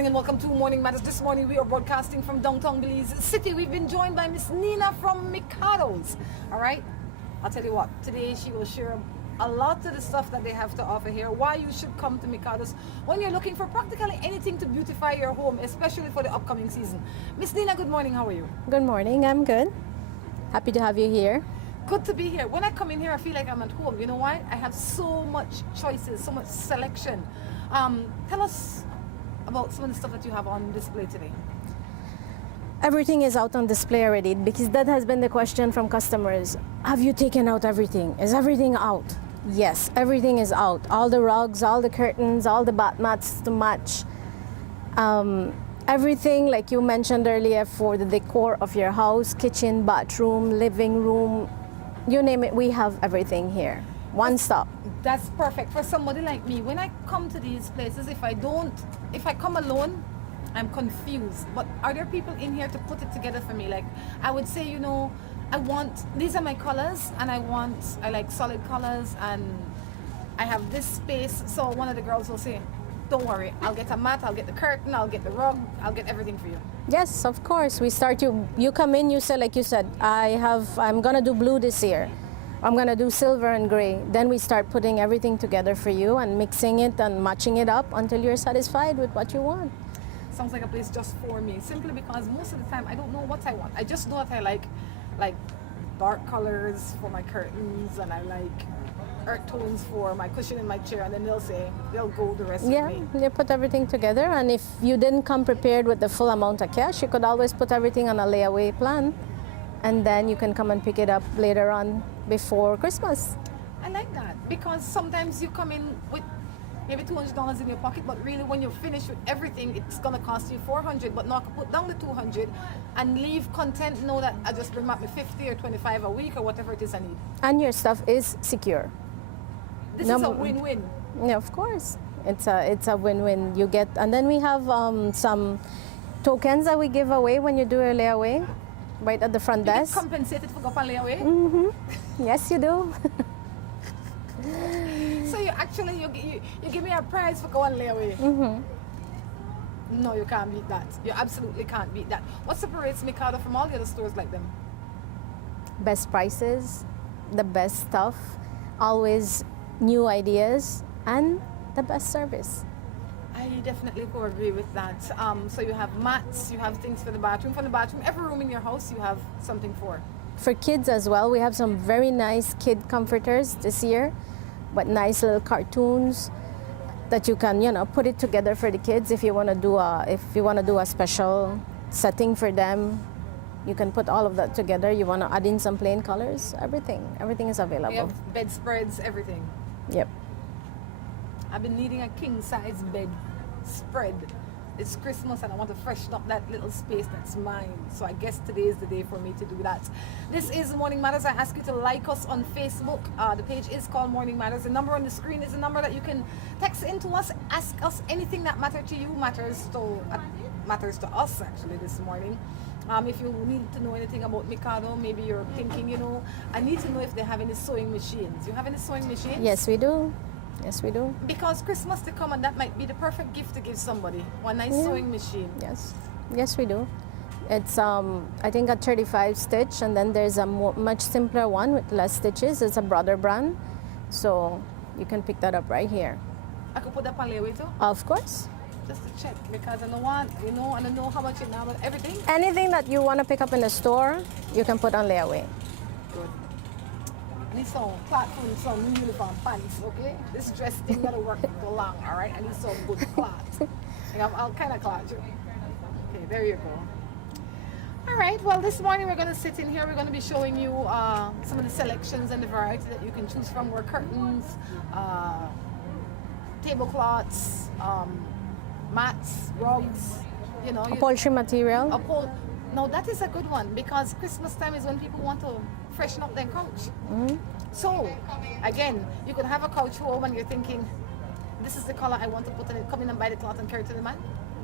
morning and welcome to Morning Matters. This morning we are broadcasting from downtown Belize City. We've been joined by Miss Nina from Mikado's. All right, I'll tell you what, today she will share a lot of the stuff that they have to offer here, why you should come to Mikado's when you're looking for practically anything to beautify your home, especially for the upcoming season. Miss Nina, good morning, how are you? Good morning, I'm good. Happy to have you here. Good to be here. When I come in here, I feel like I'm at home. You know why? I have so much choices, so much selection. Tell us about some of the stuff that you have on display today. Everything is out on display already because that has been the question from customers. Have you taken out everything? Is everything out? Yes, everything is out. All the rugs, all the curtains, all the bath mats to match. Everything, like you mentioned earlier, for the decor of your house, kitchen, bathroom, living room, you name it, we have everything here. One stop. That's perfect for somebody like me. When I come to these places, if I come alone, I'm confused. But are there people in here to put it together for me? Like, I would say, these are my colors, and I like solid colors, and I have this space. So one of the girls will say, don't worry, I'll get a mat, I'll get the curtain, I'll get the rug, I'll get everything for you. Yes, of course. You come in, you say, like you said, I'm gonna do blue this year. I'm gonna do silver and gray. Then we start putting everything together for you and mixing it and matching it up until you're satisfied with what you want. Sounds like a place just for me, simply because most of the time I don't know what I want. I just know that I like dark colors for my curtains, and I like earth tones for my cushion in my chair, and then they'll go the rest Yeah, with me. you put everything together, and if you didn't come prepared with the full amount of cash, you could always put everything on a layaway plan, and then you can come and pick it up later on before Christmas. I like that, because sometimes you come in with maybe $200 in your pocket, but really when you're finished with everything, it's gonna cost you $400. But now I can put down the $200 and leave content, know that I just bring back my $50 or $25 a week or whatever it is I need. And your stuff is secure. This is a win-win. Yeah, of course. It's a win-win. You get, and then we have some tokens that we give away when you do a layaway, right at the front You desk. get compensated for going layaway? Mm-hmm. Yes, you do. So you give me a prize for going layaway? Mm-hmm. No, you can't beat that. You absolutely can't beat that. What separates Mikado from all the other stores like them? Best prices, the best stuff, always new ideas, and the best service. I definitely go agree with that. So you have mats, you have things for the bathroom. For the bathroom, every room in your house, you have something for. For kids as well, we have some very nice kid comforters this year, but nice little cartoons that you can, put it together for the kids if you want to do a special setting for them. You can put all of that together. You want to add in some plain colors, everything is available. We have bedspreads, everything. Yep. I've been needing a king size bed spread. It's Christmas and I want to freshen up that little space that's mine. So I guess today is the day for me to do that. This is Morning Matters. I ask you to like us on Facebook. The page is called Morning Matters. The number on the screen is a number that you can text into us. Ask us anything that matters to you, matters to us actually this morning. If you need to know anything about Mikado, maybe you're thinking, I need to know if they have any sewing machines. You have any sewing machines? Yes, we do. Yes, we do. Because Christmas to come, and that might be the perfect gift to give somebody. One nice sewing machine. Yes. Yes, we do. It's, I think, a 35 stitch, and then there's a much simpler one with less stitches. It's a Brother brand. So you can pick that up right here. I could put that on layaway too? Of course. Just to check, because I don't want, I don't know how much it now, but everything. Anything that you want to pick up in the store, you can put on layaway. Good. I need some platform, some uniform pants, okay? This dress thing gotta work for long, all right? I need some good cloth. I'll kind of cloth you. Okay, there you go. All right, well, this morning we're gonna sit in here. We're gonna be showing you some of the selections and the variety that you can choose from. Were curtains, tablecloths, mats, rugs, Upholstery material. Now that is a good one, because Christmas time is when people want to freshen up their couch. So again, you could have a couch home and you're thinking, this is the color I want to put on it. Come in and buy the cloth and carry it to the man.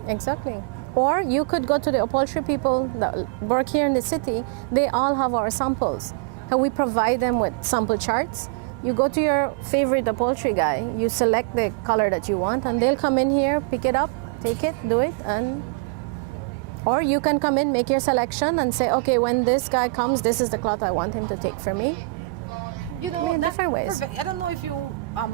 Exactly. Or you could go to the upholstery people that work here in the city. They all have our samples. And we provide them with sample charts. You go to your favorite upholstery guy, you select the color that you want, and they'll come in here, pick it up, take it, do it, and or you can come in, make your selection, and say, okay, when this guy comes, this is the cloth I want him to take for me. You know, In that's different ways. perfect. I don't know if you,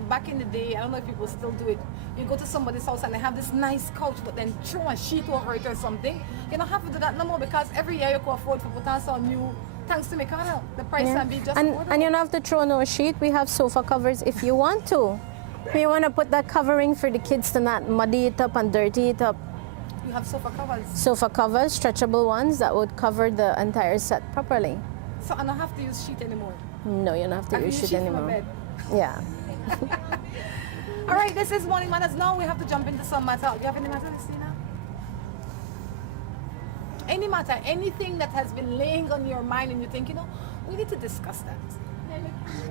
back in the day, I don't know if people still do it. You go to somebody's house and they have this nice couch, but then throw a sheet over it or something. You don't have to do that no more because every year you can afford to put on some new, thanks to Mikado. The price Yeah. can be just And affordable. you don't have to throw no sheet. We have sofa covers if you want to. If you want to put that covering for the kids to not muddy it up and dirty it up. You have sofa covers. Sofa covers, stretchable ones that would cover the entire set properly. So I don't have to use sheet anymore. No, you don't have to I can use use sheet sheet for my anymore. bed. Yeah. All right, this is Morning Matters. Now we have to jump into some matter. Do you have any matter, Christina? Any matter, anything that has been laying on your mind and you think, you know, we need to discuss that.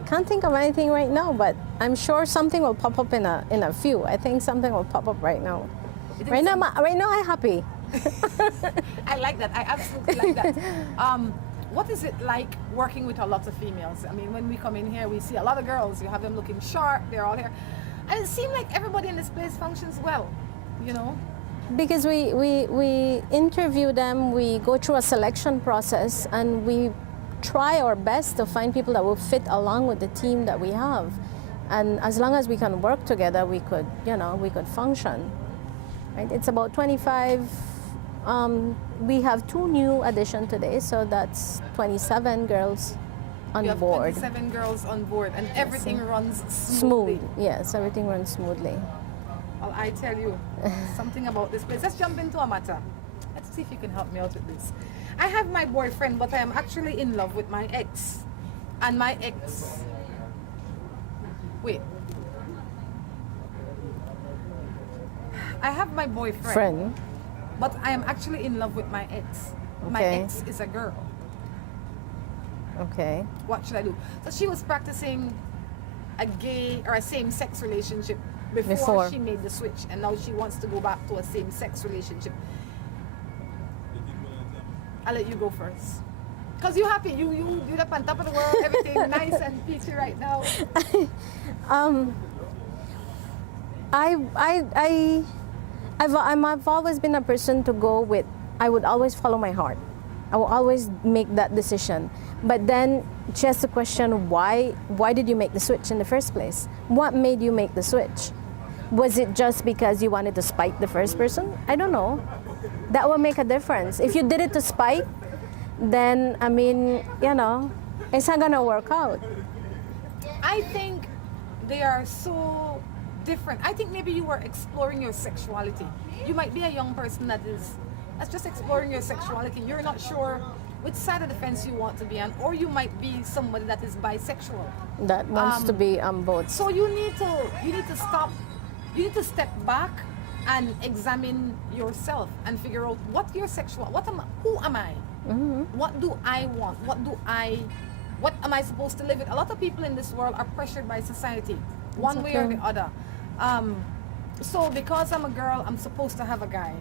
Can't think of anything right now, but I'm sure something will pop up in a few. I think something will pop up right now. You think Right now, some- right now I'm happy. I like that. I absolutely like that. What is it like working with a lot of females? I mean, when we come in here, we see a lot of girls. You have them looking sharp. They're all here. And it seems like everybody in this place functions well, you know? Because we interview them, we go through a selection process, and we try our best to find people that will fit along with the team that we have. And as long as we can work together, we could function. Right? It's about 25. We have 2 new additions today, so that's 27 girls on You have board. 27 girls on board, and everything runs Smooth. smoothly. Yes, everything runs smoothly. Well, I tell you something about this place. Let's jump into a matter. Let's see if you can help me out with this. I have my boyfriend, but I am actually in love with my ex. And my ex... Wait. I have my boyfriend, Friend. but I am actually in love with my ex. My Okay. ex is a girl. Okay. What should I do? So she was practicing a gay or a same-sex relationship before she made the switch, and now she wants to go back to a same-sex relationship. I'll let you go first. Cause you happy, you're up on top of the world, everything nice and peachy right now. I've always been a person to go with, I would always follow my heart. I will always make that decision. But then just the question, why did you make the switch in the first place? What made you make the switch? Was it just because you wanted to spite the first person? I don't know. That will make a difference. If you did it to spite, then, I mean, you know, it's not gonna work out. I think they are so different. I think maybe you were exploring your sexuality. You might be a young person that's just exploring your sexuality. You're not sure which side of the fence you want to be on, or you might be somebody that is bisexual. That wants to be on both. So you need to stop. You need to step back and examine yourself and figure out what your sexual. Who am I? Mm-hmm. What do I want? What am I supposed to live with? A lot of people in this world are pressured by society, one way or the other. So because I'm a girl, I'm supposed to have a guy.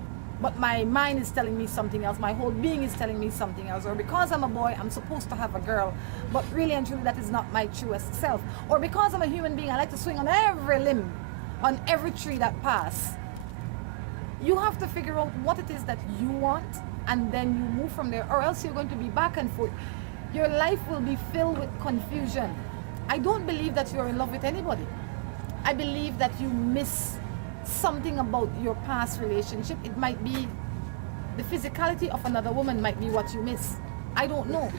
But my mind is telling me something else. My whole being is telling me something else. Or because I'm a boy, I'm supposed to have a girl. But really and truly, that is not my truest self. Or because I'm a human being, I like to swing on every limb, on every tree that pass. You have to figure out what it is that you want, and then you move from there. Or else you're going to be back and forth. Your life will be filled with confusion. I don't believe that you're in love with anybody. I believe that you miss something about your past relationship. It might be the physicality of another woman might be what you miss. I don't know.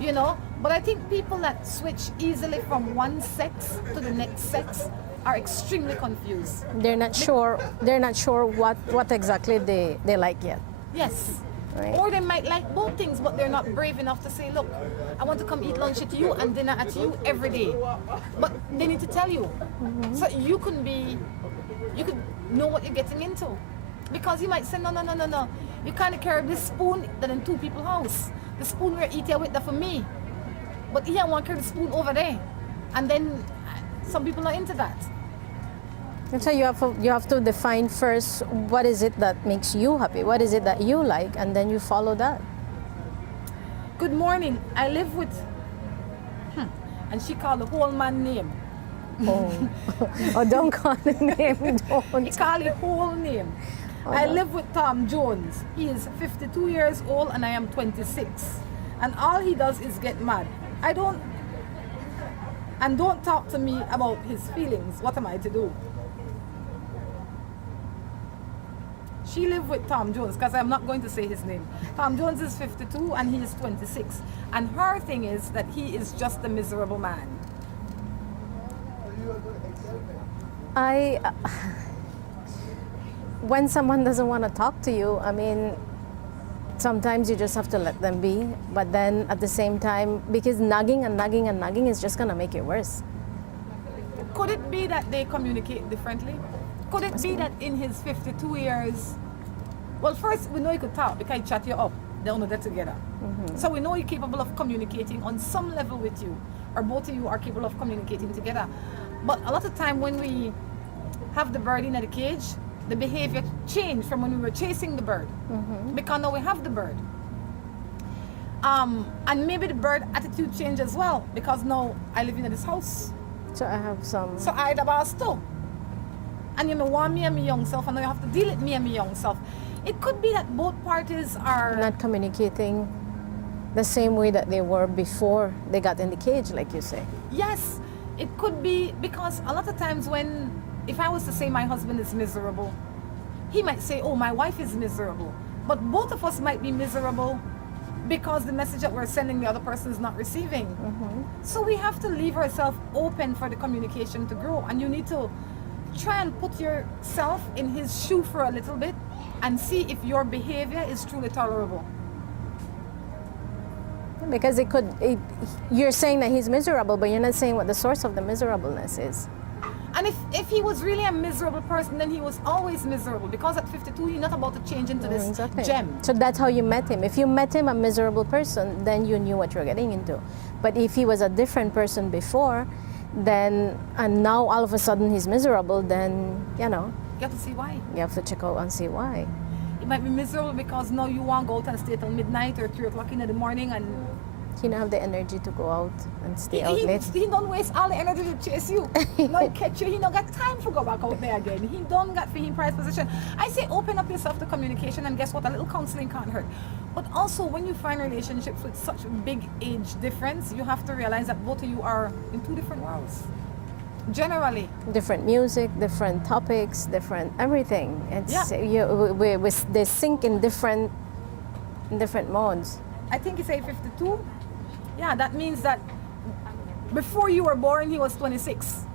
You know? But I think people that switch easily from one sex to the next sex are extremely confused. They're not sure what exactly they like yet. Yes. Right. Or they might like both things, but they're not brave enough to say, look, I want to come eat lunch at you and dinner at you every day. But they need to tell you. Mm-hmm. So you could know what you're getting into. Because you might say, no. You can't carry this spoon that in 2 people's house. The spoon we're eating with that for me. But here I want to carry the spoon over there. And then some people are into that. And so you have to define first what is it that makes you happy, what is it that you like, and then you follow that. Good morning. I live with, and she called the whole man name. Oh. Oh, don't call the name. He Don't. call it whole name. Oh, I no. live with Tom Jones. He is 52 years old and I am 26. And all he does is get mad. And don't talk to me about his feelings. What am I to do? She lived with Tom Jones, because I'm not going to say his name. Tom Jones is 52 and he is 26. And her thing is that he is just a miserable man. When someone doesn't want to talk to you, I mean, sometimes you just have to let them be. But then at the same time, because nagging and nagging and nagging is just going to make it worse. Could it be that they communicate differently? Could it be that in his 52 years, well, first we know he could talk because he chat you up. They only get together. So we know you're capable of communicating on some level with you, or both of you are capable of communicating together. But a lot of time when we have the bird in the cage, the behavior changed from when we were chasing the bird, because now we have the bird. And maybe the bird attitude changed as well, because now I live in this house. So I have some. So I the boss too. And you know, want me and my young self, and now you have to deal with me and my young self. It could be that both parties are Not communicating the same way that they were before they got in the cage, like you say. Yes, it could be, because a lot of times if I was to say my husband is miserable, he might say, oh, my wife is miserable. But both of us might be miserable because the message that we're sending the other person is not receiving. So we have to leave ourselves open for the communication to grow. And you need to try and put yourself in his shoe for a little bit and see if your behavior is truly tolerable. Because you're saying that he's miserable, but you're not saying what the source of the miserableness is. And if he was really a miserable person, then he was always miserable, because at 52 he's not about to change into this Exactly. gem. So that's how you met him. If you met him a miserable person, then you knew what you're getting into. But if he was a different person before, and now all of a sudden he's miserable, then, You have to see why. you have to check out and see why. He might be miserable because now you want to go out and stay till midnight or 3 o'clock in the morning, and He don't have the energy to go out and stay out late. he don't waste all the energy to chase you. Now he catch you, he don't got time to go back out there again. He don't got for him prize position. I say open up yourself to communication, and guess what? A little counseling can't hurt. But also when you find relationships with such a big age difference, you have to realize that both of you are in two different worlds. Generally. Different music, different topics, different everything. It's they sync in different modes. I think he said 52. Yeah, that means that before you were born, he was 26.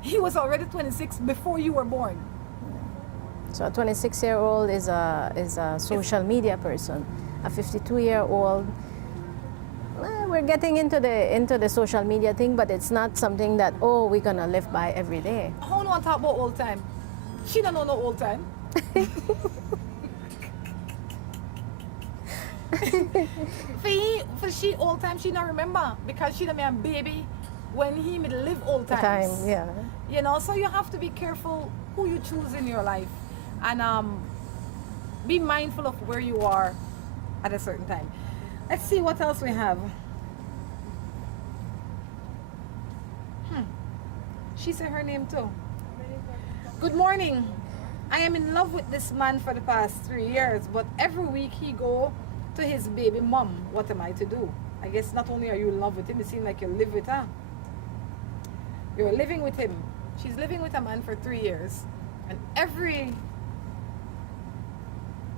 He was already 26 before you were born. So a 26-year-old is a social media person. A 52-year-old, we're getting into the social media thing, but it's not something that we're gonna live by every day. How do I talk about old time? She don't know no old time. for she old time, she don't remember, because she done a baby when he may live old times. So you have to be careful who you choose in your life, and be mindful of where you are at a certain time. Let's see what else we have. She said her name too. Good morning. I am in love with this man for the past 3 years, but every week he go to his baby mom. What am I to do? I guess not only are you in love with him, it seems like you live with her. You're living with him. She's living with a man for 3 years, and every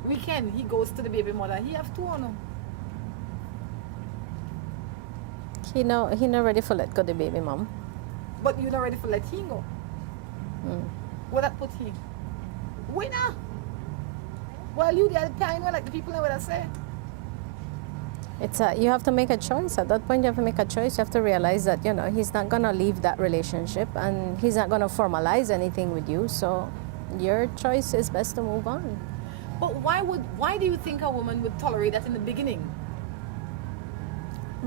weekend he goes to the baby mother. He have two or no? He not ready for let go the baby mom. But you're not ready for let him go. Where that put him? Winner. Well, you the other time, like the people would say. You have to make a choice. At that point, you have to make a choice. You have to realize that he's not gonna leave that relationship, and he's not gonna formalize anything with you. So, your choice is best to move on. But why do you think a woman would tolerate that in the beginning?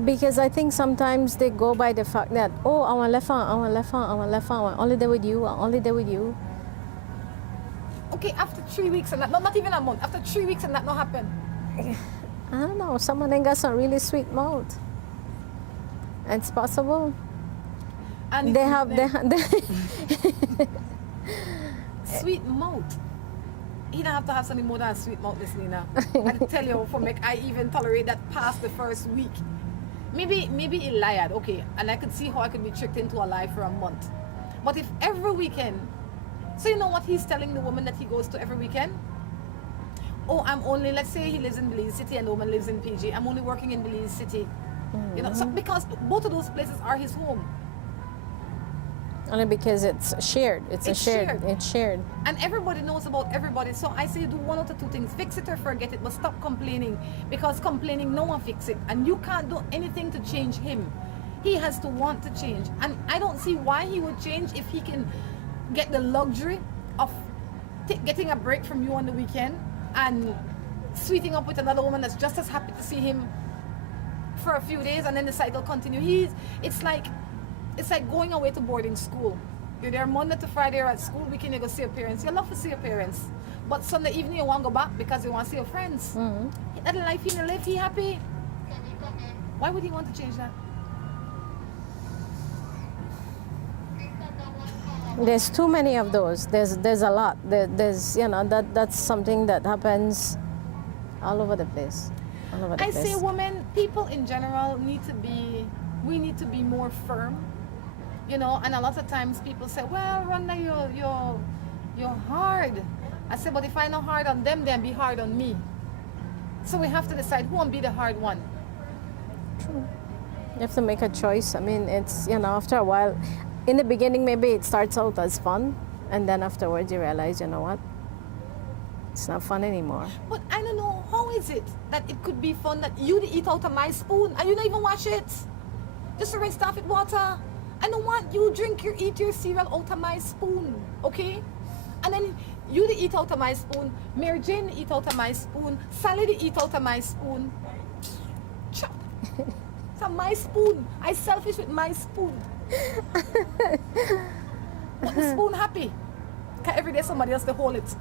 Because I think sometimes they go by the fact that I want left on, I want left on, I want left on, I want only there with you, I'm only there with you. Okay, after 3 weeks and that, not even a month, after 3 weeks and that not happen. I don't know, some of them got some really sweet mouth. It's possible. And They if- have sweet mouth. He don't have to have something more than a sweet mouth, Miss Nina. I tell you, for make I even tolerate that past the first week. Maybe he lied, okay, and I could see how I could be tricked into a lie for a month. But if every weekend, so you know what he's telling the woman that he goes to every weekend? Oh, I'm only, let's say he lives in Belize City and the woman lives in PG. I'm only working in Belize City. You know, so because both of those places are his home. only because it's shared. It's shared. It's shared. And everybody knows about everybody. So I say do one out of two things. Fix it or forget it, but stop complaining. Because complaining, no one fix it. And you can't do anything to change him. He has to want to change. And I don't see why he would change if he can get the luxury of getting a break from you on the weekend and sweeting up with another woman that's just as happy to see him for a few days, and then the cycle continue. It's like going away to boarding school. You're there Monday to Friday, you're at school, weekend you go see your parents. You love to see your parents, but Sunday evening you want to go back because you want to see your friends. That life he live, he happy. Why would he want to change that? There's too many of those. There's a lot. There's that's something that happens all over the place. All over the I place. say women, people in general we need to be more firm, and a lot of times people say, well, Rhonda, you're hard. I say, but if I'm not hard on them, then be hard on me. So we have to decide who will be the hard one. True. You have to make a choice. I mean, it's, after a while, in the beginning, maybe it starts out as fun, and then afterwards you realize, you know what? It's not fun anymore. But I don't know, how is it that it could be fun that you eat out of my spoon and you don't even wash it? Just to rinse it off with water. I don't want you eat your cereal out of my spoon, okay? And then you eat out of my spoon, Mary Jane eat out of my spoon, Sally eat out of my spoon. Chop. It's on my spoon. I selfish with my spoon. But the spoon happy. Cause every day somebody else to hold it.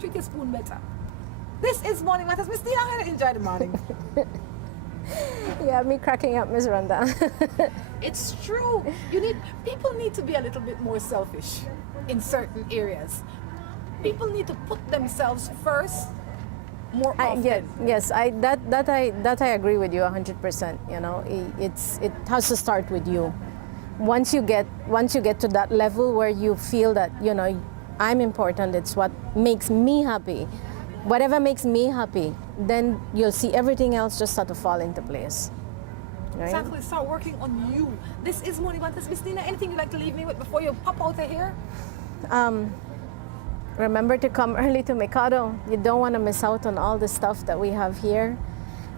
Treat your spoon better. This is Morning Matters. Miss Tina, I enjoy the morning. Yeah, me cracking up, Miss Rhonda. It's true. People need to be a little bit more selfish in certain areas. People need to put themselves first more often. That I agree with you 100%. It has to start with you. Once you get to that level where you feel that I'm important, it's what makes me happy. Whatever makes me happy, then you'll see everything else just start to fall into place. Right? Exactly. Start working on you. This is Morning Matters. Miss Tina, anything you'd like to leave me with before you pop out of here? Remember to come early to Mikado. You don't want to miss out on all the stuff that we have here,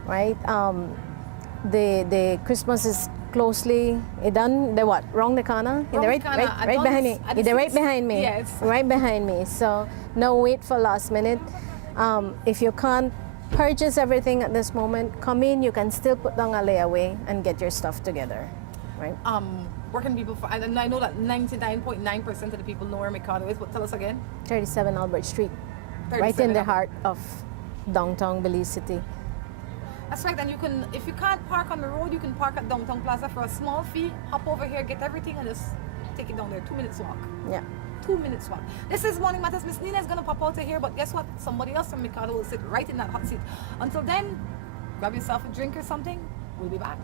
right? The Christmas is closely done. The what? Wrong the corner? Right behind me. Right behind me. Yes. Right behind me. So no wait for last minute. If you can't purchase everything at this moment, come in. You can still put down a layaway and get your stuff together, right? Where can people find? I know that 99.9% of the people know where Mikado is, but tell us again. 37 Albert Street, right in the heart of downtown Belize City. That's right, and you can, if you can't park on the road, you can park at Downtown Plaza for a small fee, hop over here, get everything, and just take it down there. 2 minutes walk. Yeah. 2 minutes walk. This is Morning Matters. Miss Nina is going to pop out of here, but guess what? Somebody else from Mikado will sit right in that hot seat. Until then, grab yourself a drink or something. We'll be back.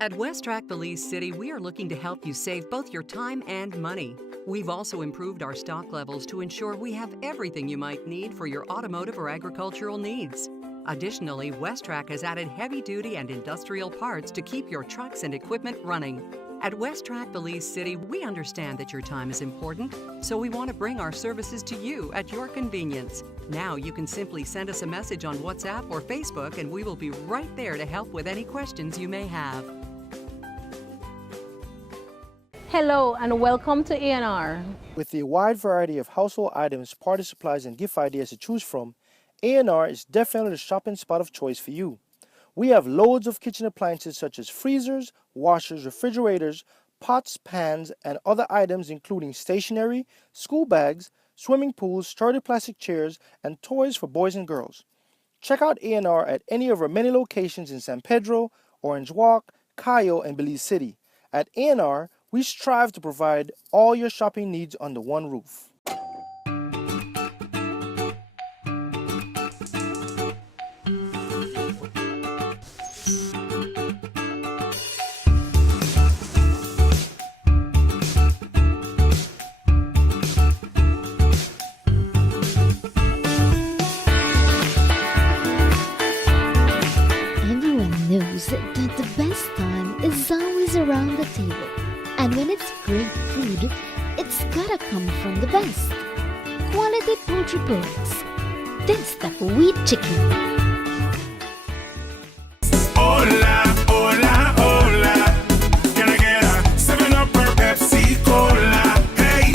At West Track Belize City, we are looking to help you save both your time and money. We've also improved our stock levels to ensure we have everything you might need for your automotive or agricultural needs. Additionally, West Track has added heavy-duty and industrial parts to keep your trucks and equipment running. At West Track Belize City, we understand that your time is important, so we want to bring our services to you at your convenience. Now you can simply send us a message on WhatsApp or Facebook, and we will be right there to help with any questions you may have. Hello and welcome to A&R. With a wide variety of household items, party supplies, and gift ideas to choose from, A&R is definitely the shopping spot of choice for you. We have loads of kitchen appliances such as freezers, washers, refrigerators, pots, pans, and other items including stationery, school bags, swimming pools, sturdy plastic chairs, and toys for boys and girls. Check out A&R at any of our many locations in San Pedro, Orange Walk, Cayo, and Belize City. At A&R, we strive to provide all your shopping needs under one roof. Everyone knows that the best time is always around the table. And when it's great food, it's gotta come from the best. Quality poultry products. That's the wheat chicken. Hola, hola, hola. Can I get a 7-Up or Pepsi Cola? Hey,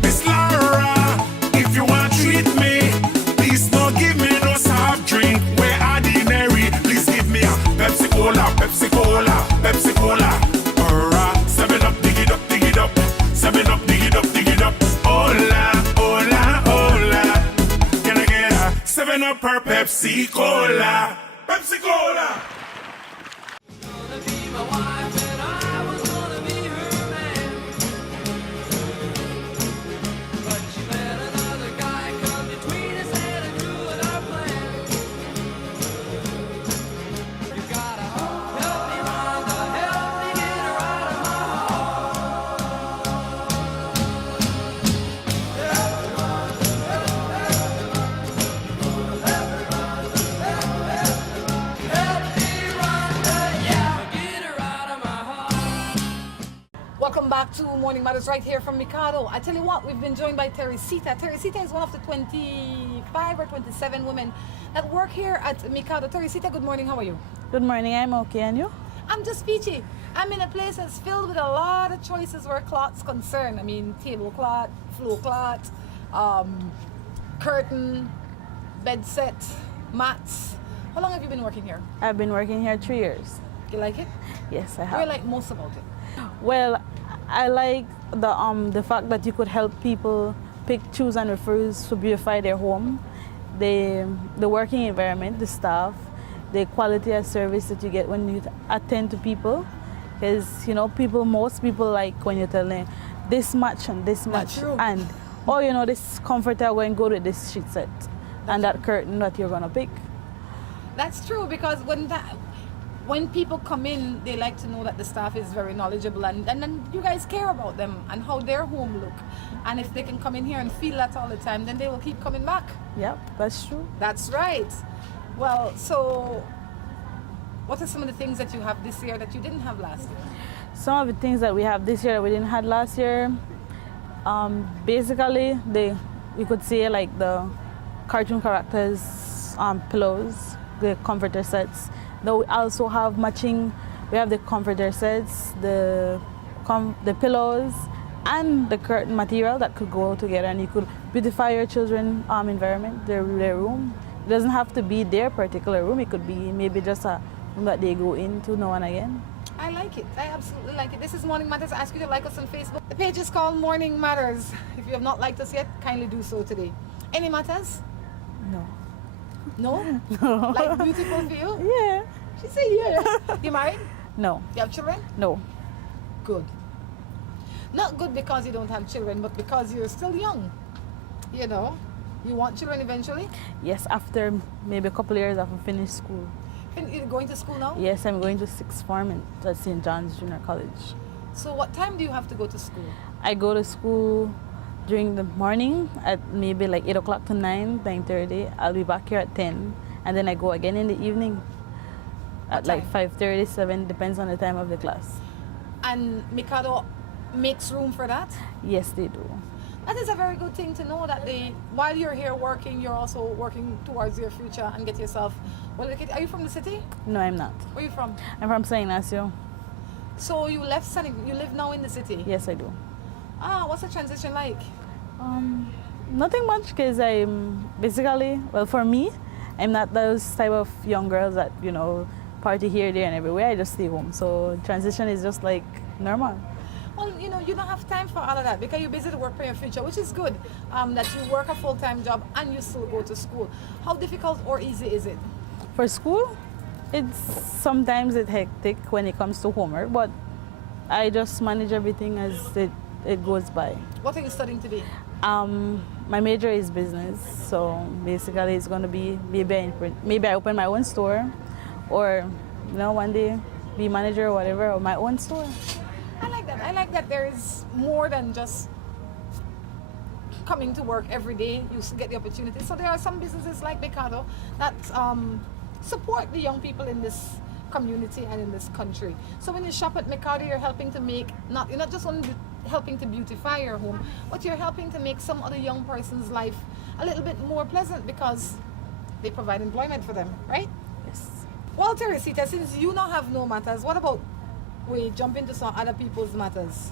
Miss Laura, if you want to treat me, please don't give me no soft drink. Where ordinary, please give me a Pepsi Cola, Pepsi Cola, Pepsi Cola. Or a 7-Up, dig it up, dig it up. 7-Up, dig it up, dig it up. Hola, hola, hola. Can I get a 7-Up or Pepsi Cola? Pepsi Cola! Welcome back to Morning Matters right here from Mikado. I tell you what, we've been joined by Teresita. Teresita is one of the 25 or 27 women that work here at Mikado. Teresita, good morning. How are you? Good morning, I'm okay, and you? I'm just peachy. I'm in a place that's filled with a lot of choices where cloth's concerned. I mean, tablecloth, floor cloth, curtain, bed set, mats. How long have you been working here? I've been working here 3 years. You like it? Yes, I What do have. you like most about it? Well, I like the fact that you could help people pick, choose, and refuse to beautify their home. The working environment, the staff, the quality of service that you get when you attend to people. Because most people like when you tell them this much and this much, true. and this comforter going go to this sheet set, and that curtain that you're gonna pick. That's true, because when people come in, they like to know that the staff is very knowledgeable, and then you guys care about them and how their home look. And if they can come in here and feel that all the time, then they will keep coming back. Yep, that's true. That's right. Well, so what are some of the things that you have this year that you didn't have last year? Some of the things that we have this year that we didn't have last year, basically, you could say like the cartoon characters, pillows, the comforter sets. Though we also have matching, we have the comforter sets, the pillows, and the curtain material that could go together, and you could beautify your children's environment, their room. It doesn't have to be their particular room. It could be maybe just a room that they go into now and again. I like it. I absolutely like it. This is Morning Matters. I ask you to like us on Facebook. The page is called Morning Matters. If you have not liked us yet, kindly do so today. Any matters? No. No? No. Like beautiful for you? Yeah. She said yeah. You married? No. You have children? No. Good. Not good because you don't have children, but because you're still young. You know? You want children eventually? Yes, after maybe a couple of years after finish school. You're going to school now? Yes, I'm going to sixth form at St. John's Junior College. So what time do you have to go to school? I go to school during the morning at maybe like 8 o'clock to 9:30. I'll be back here at 10. And then I go again in the evening at like 5:30, 7, depends on the time of the class. And Mikado makes room for that? Yes, they do. That is a very good thing to know, that while you're here working, you're also working towards your future and get yourself. Well, are you from the city? No, I'm not. Where are you from? I'm from San Ignacio. So you left Sunny, you live now in the city? Yes, I do. What's the transition like? Nothing much, because I'm basically, well, for me, I'm not those type of young girls that, you know, party here, there, and everywhere. I just stay home. So transition is just like normal. Well, you know, you don't have time for all of that because you're busy to work for your future, which is good. That you work a full-time job and you still go to school. How difficult or easy is it? For school, sometimes it's hectic when it comes to homework, but I just manage everything as it goes by. What are you studying to be? My major is business, so basically it's going to be maybe I open my own store, or you know, one day be manager or whatever of my own store. I like that. I like that there is more than just coming to work every day. You get the opportunity. So there are some businesses like Mikado that support the young people in this community and in this country. So when you shop at Mikado, you're helping to make you're not just only helping to beautify your home, but you're helping to make some other young person's life a little bit more pleasant because they provide employment for them, right? Yes. Well, Teresita, since you now have no matters, what about we jump into some other people's matters?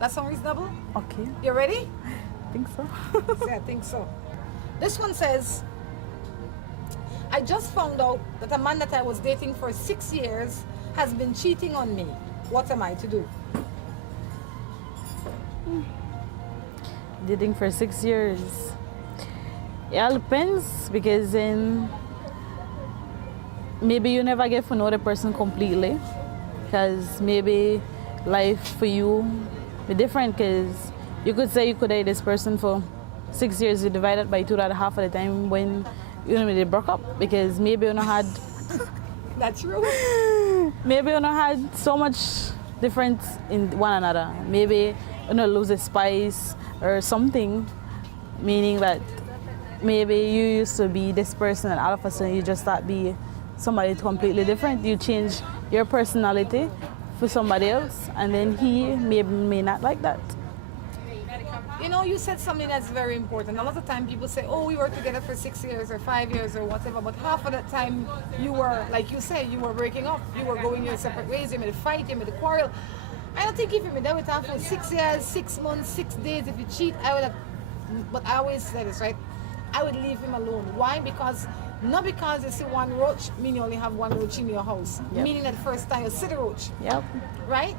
That sound reasonable? Okay. You ready? I think so. Yeah, I think so. This one says, I just found out that a man that I was dating for 6 years has been cheating on me. What am I to do? Dating for 6 years. It all depends, because maybe you never get to know the person completely, because maybe life for you be different, because you could say you could date this person for 6 years, you divide it by 2.5 of the time when you know they broke up, because maybe you know had That's true. maybe you know had so much difference in one another. Maybe you know lose a spice or something, meaning that maybe you used to be this person and all of a sudden you just start be somebody completely different. You change your personality for somebody else, and then he may not like that. You know, you said something that's very important. A lot of time people say, oh, we were together for 6 years or 5 years or whatever, but half of the time you were, like you say, you were breaking up. You were going your separate ways. You made a fight, you made a quarrel. I don't think if you made that with her for 6 years, 6 months, 6 days, if you cheat, I would have, but I always say this, right? I would leave him alone. Why? Not because you see one roach, mean you only have one roach in your house. Yep. Meaning that first time you see the roach. Yep. Right?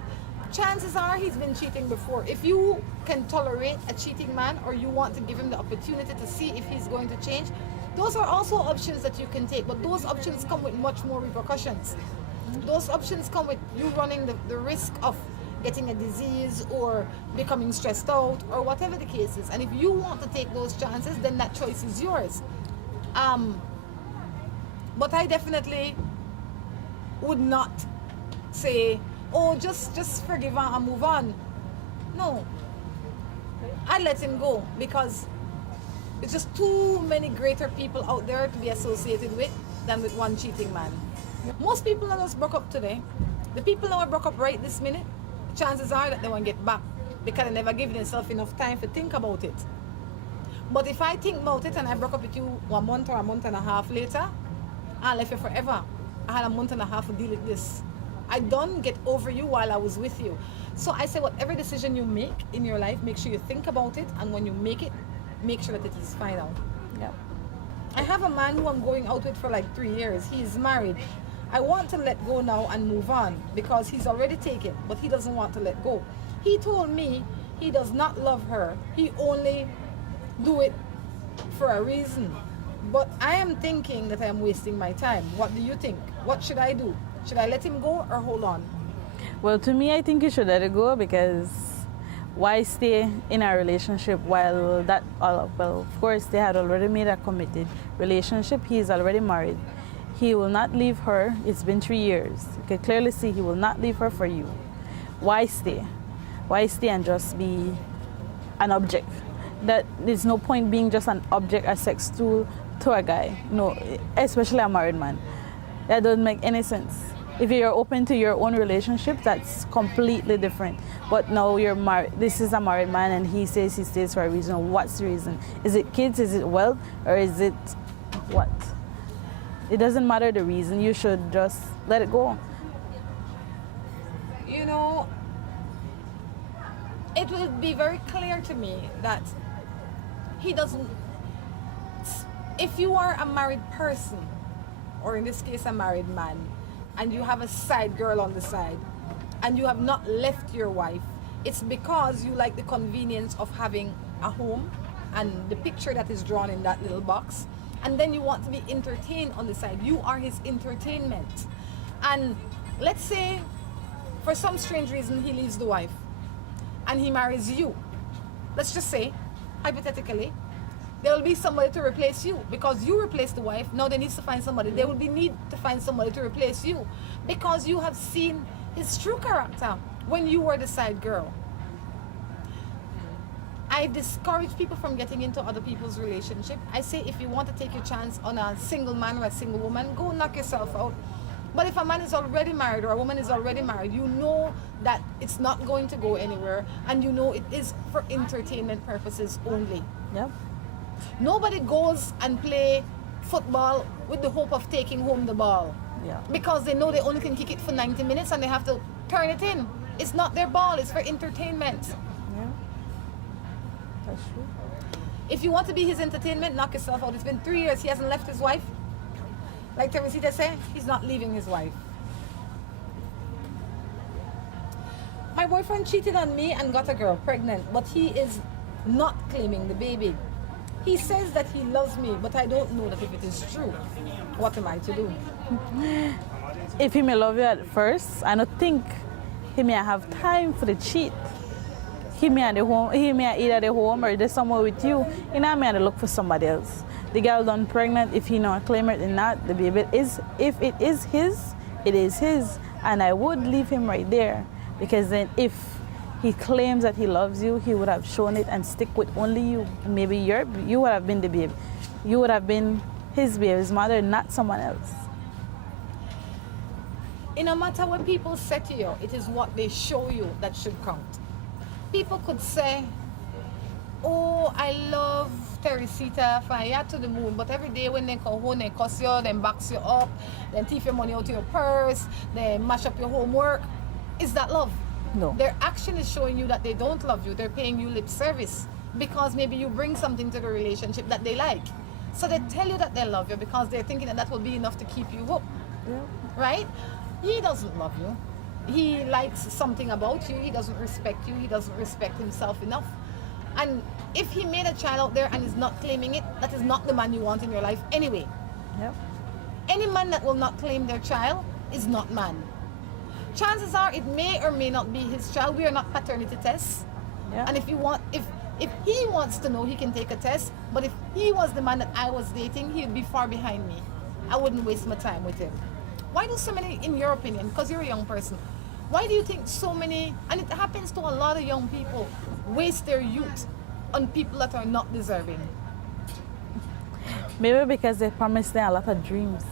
Chances are he's been cheating before. If you can tolerate a cheating man, or you want to give him the opportunity to see if he's going to change, those are also options that you can take. But those options come with much more repercussions. Those options come with you running the risk of getting a disease or becoming stressed out or whatever the case is. And if you want to take those chances, then that choice is yours. But I definitely would not say, oh, just forgive her and move on. No. I'd let him go, because it's just too many greater people out there to be associated with than with one cheating man. Most people that just broke up today, the people that were broke up right this minute, chances are that they won't get back because they never give themselves enough time to think about it. But if I think about it and I broke up with you 1 month or a month and a half later, I left you forever. I had a month and a half to deal with this. I don't get over you while I was with you. So I say whatever decision you make in your life, make sure you think about it, and when you make it, make sure that it is final. Yep. I have a man who I'm going out with for like 3 years. He is married. I want to let go now and move on because he's already taken, but he doesn't want to let go. He told me he does not love her. He only do it for a reason. But I am thinking that I am wasting my time. What do you think? What should I do? Should I let him go or hold on? Well, to me, I think you should let it go, because why stay in a relationship while that, well, of course, they had already made a committed relationship. He is already married. He will not leave her. It's been 3 years. You can clearly see he will not leave her for you. Why stay? Why stay and just be an object? That there's no point being just an object, a sex tool to a guy. No, especially a married man. That doesn't make any sense. If you're open to your own relationship, that's completely different. But now you're married. This is a married man, and he says he stays for a reason. What's the reason? Is it kids? Is it wealth? Or is it what? It doesn't matter the reason. You should just let it go. you know, it will be very clear to me that he doesn't. If you are a married person, or in this case a married man, and you have a side girl on the side, and you have not left your wife, it's because you like the convenience of having a home and the picture that is drawn in that little box, and then you want to be entertained on the side. You are his entertainment. And let's say for some strange reason he leaves the wife and he marries you. Let's just say, hypothetically, there will be somebody to replace you because you replaced the wife. Now they need to find somebody. There will be need to find somebody to replace you because you have seen his true character when you were the side girl. I discourage people from getting into other people's relationship. I say if you want to take your chance on a single man or a single woman, go knock yourself out. But if a man is already married or a woman is already married, you know that it's not going to go anywhere, and you know it is for entertainment purposes only. Yep. Nobody goes and play football with the hope of taking home the ball. Yeah. Because they know they only can kick it for 90 minutes and they have to turn it in. It's not their ball, it's for entertainment. Yeah. That's true. If you want to be his entertainment, knock yourself out. It's been 3 years, he hasn't left his wife. Like Teresita said, he's not leaving his wife. My boyfriend cheated on me and got a girl pregnant, but he is not claiming the baby. He says that he loves me, but I don't know that if it is true. What am I to do? If he may love you at first, I don't think he may have time for the cheat. He may at the home, he may eat at the home or there's somewhere with you. He may have to look for somebody else. The girl done pregnant, if he not claim it or not, the baby is, if it is his, it is his. And I would leave him right there, because then if he claims that he loves you, he would have shown it and stick with only you. And maybe you would have been the baby. You would have been his baby's mother, not someone else. In no matter what people say to you, it is what they show you that should count. People could say, oh, I love Teresita, fire to the moon, but every day when they come home, they cuss you, then box you up, then thief your money out of your purse, then mash up your homework. Is that love? No. Their action is showing you that they don't love you. They're paying you lip service because maybe you bring something to the relationship that they like. So they tell you that they love you because they're thinking that that will be enough to keep you up. Yeah. Right? He doesn't love you. He likes something about you. He doesn't respect you. He doesn't respect himself enough. And if he made a child out there and is not claiming it, that is not the man you want in your life anyway. Yep. Any man that will not claim their child is not man. Chances are it may or may not be his child. We are not paternity tests. Yeah. And if he wants to know, he can take a test. But if he was the man that I was dating, he would be far behind me. I wouldn't waste my time with him. Why do so many, in your opinion, because you're a young person, why do you think so many, and it happens to a lot of young people, waste their youth on people that are not deserving? Maybe because they promised them a lot of dreams.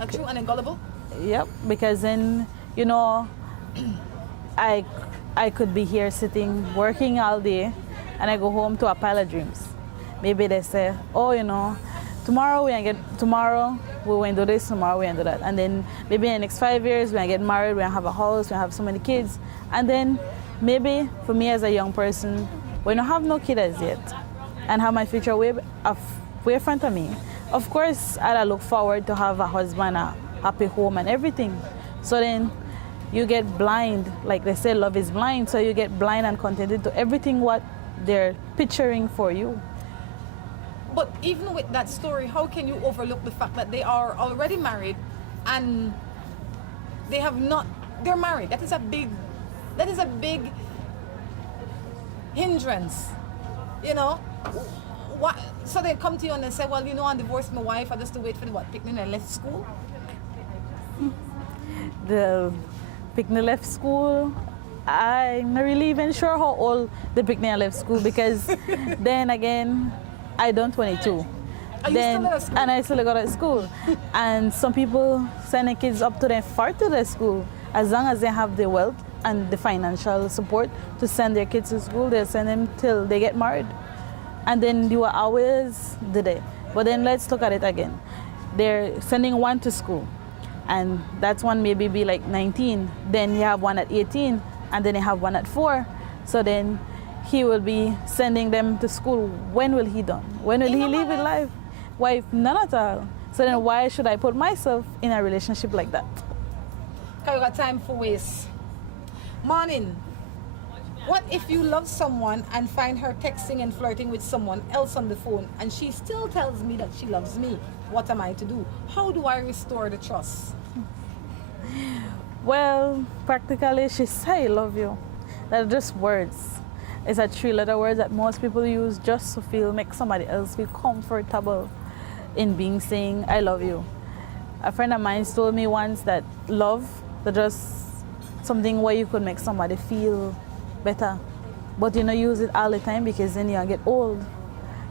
Are true and gullible? Yep, because then, you know, I could be here sitting, working all day, and I go home to a pile of dreams. Maybe they say, oh, you know, tomorrow we going to do this, tomorrow we going to do that. And then maybe in the next 5 years, when I get married, when I have a house, when I have so many kids. And then maybe for me as a young person, when I have no kids as yet, and have my future way in front of me, of course, I'd look forward to have a husband, a happy home and everything. So then you get blind, like they say, love is blind. So you get blind and contented to everything what they're picturing for you. But even with that story, how can you overlook the fact that they are already married and they're married? That is a big hindrance, you know? What? So they come to you and they say, well, you know, I divorced my wife, I just to wait for the picnic and I left school? The picnic left school, I'm not really even sure how old the picnic left school, because then again, I done 22. Still at school? And I still go to school. And some people send their kids up to them far to their school. As long as they have the wealth and the financial support to send their kids to school, they'll send them till they get married. And then you are always the day. But then let's look at it again. They're sending one to school. And that's one maybe be like 19. Then you have one at 18, and then you have one at 4. So then he will be sending them to school. When will he done? When will he live his life? Why, none at all. So then why should I put myself in a relationship like that? Because you got time for waste. Morning. What if you love someone and find her texting and flirting with someone else on the phone and she still tells me that she loves me? What am I to do? How do I restore the trust? Well, practically she say I love you. They're just words. It's a 3-letter word that most people use just to make somebody else feel comfortable in being saying I love you. A friend of mine told me once that love is just something where you could make somebody feel better, but you don't use it all the time because then you get old.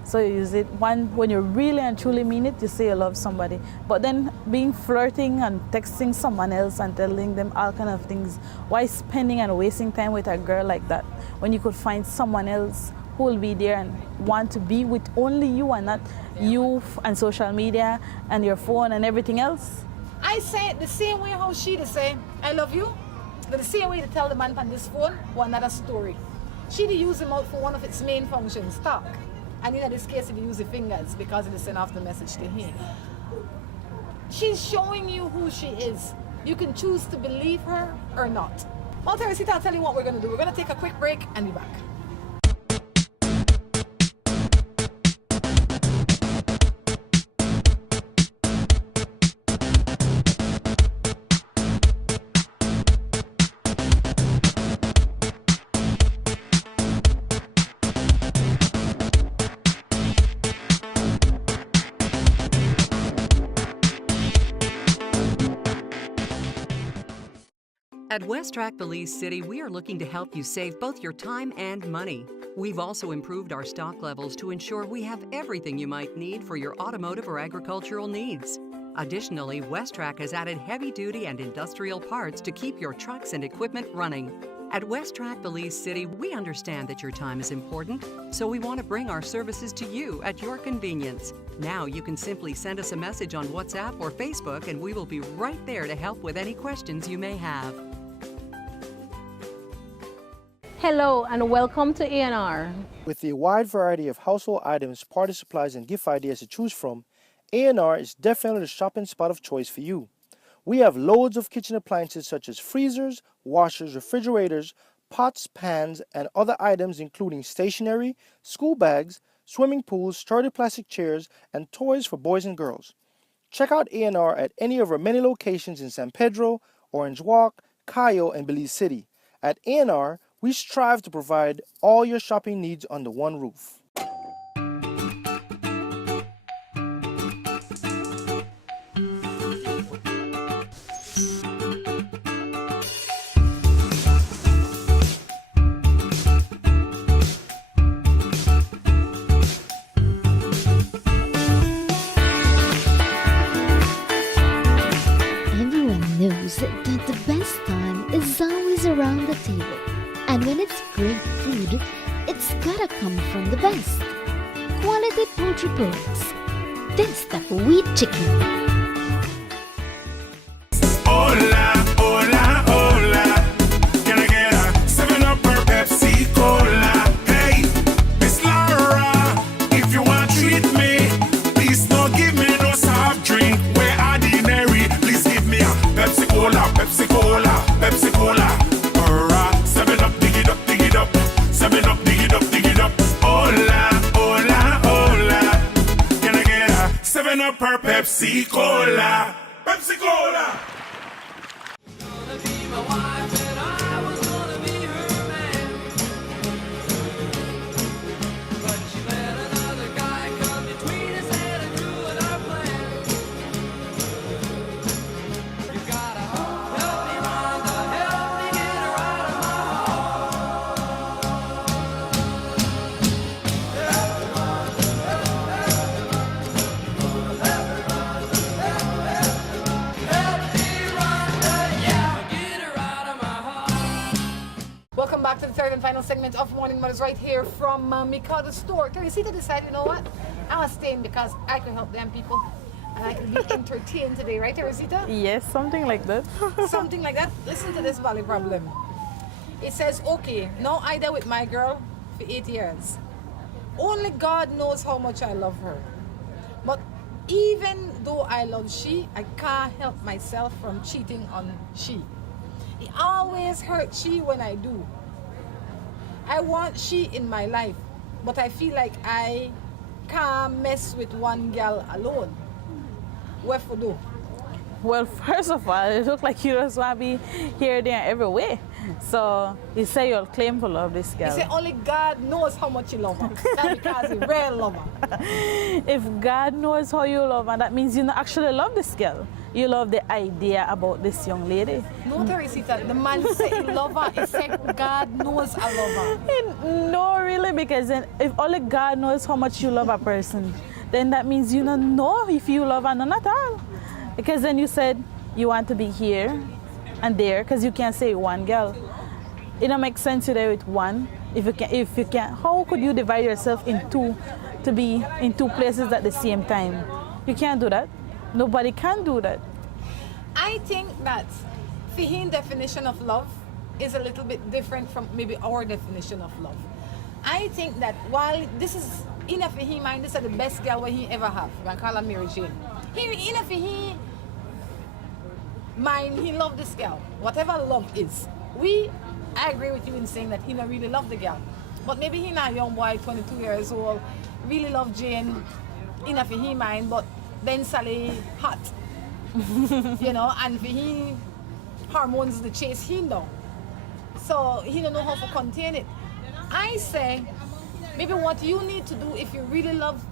So you use it when you really and truly mean it, you say you love somebody. But then being flirting and texting someone else and telling them all kind of things, why spending and wasting time with a girl like that when you could find someone else who will be there and want to be with only you and not you and social media and your phone and everything else? I say it the same way how she say I love you. The same way to tell the man on this phone or another story. She use him out for one of its main functions, talk. And in this case, he use the fingers because it send off the message to him. She's showing you who she is. You can choose to believe her or not. Well, Teresita, I'll tell you what we're going to do. We're going to take a quick break and be back. At West Track Belize City, we are looking to help you save both your time and money. We've also improved our stock levels to ensure we have everything you might need for your automotive or agricultural needs. Additionally, West Track has added heavy-duty and industrial parts to keep your trucks and equipment running. At West Track Belize City, we understand that your time is important, so we want to bring our services to you at your convenience. Now you can simply send us a message on WhatsApp or Facebook, and we will be right there to help with any questions you may have. Hello and welcome to A&R. With a wide variety of household items, party supplies, and gift ideas to choose from, A&R is definitely the shopping spot of choice for you. We have loads of kitchen appliances such as freezers, washers, refrigerators, pots, pans, and other items including stationery, school bags, swimming pools, sturdy plastic chairs, and toys for boys and girls. Check out A&R at any of our many locations in San Pedro, Orange Walk, Cayo, and Belize City. At A&R, we strive to provide all your shopping needs under one roof. Everyone knows that the best time is always around the table. And when it's great food, it's gotta come from the best. Quality poultry products. This the wheat chicken. Hola, hola, hola. Can I get a 7-Up or Pepsi Cola? Hey, Miss Laura, if you want to treat me, please don't give me no soft drink. We're ordinary. Please give me a Pepsi Cola, Pepsi Cola, Pepsi Cola. Or a 7-Up, dig it up, dig it up. 7-Up, dig it up, dig it up. Hola, hola, hola. Can I get a 7-Up or Pepsi Cola? Pepsi Cola. Welcome back to the third and final segment of Morning Mothers right here from Mikado store. Teresita decided, you know what? I was staying because I could help them people. and I can be entertained today, right, Rosita? Yes, something like that. Something like that. Listen to this Valley problem. It says, okay, now I there with my girl for 8 years. Only God knows how much I love her. But even though I love she, I can't help myself from cheating on she. It always hurts she when I do. I want she in my life, but I feel like I can't mess with one girl alone. What for do? Well, first of all, it looks like you just want to be here, there, everywhere. So you say you'll claim for love this girl. You say only God knows how much you love her. That's because you real love her. If God knows how you love her, that means you don't actually love this girl. You love the idea about this young lady. No, Teresita, the man said he love her. He said God knows I love her. No, really, because then if only God knows how much you love a person, then that means you don't know if you love her, none at all. Because then you said you want to be here and there, because you can't say one girl. It don't make sense you're there with one. If you can, how could you divide yourself in two to be in two places at the same time? You can't do that. Nobody can do that. I think that Fahim's definition of love is a little bit different from maybe our definition of love. I think that while this is in a Fahim mind, this is the best girl he ever have. I call her Mary Jane. In a Fahim mind, he loved this girl. Whatever love is. I agree with you in saying that he don't really love the girl. But maybe he not a young boy, 22 years old, really love Jane in a Fahim mind, but then Sally hot. You know, and for he hormones the chase he know. So he don't know how to contain it. I say maybe what you need to do if you really love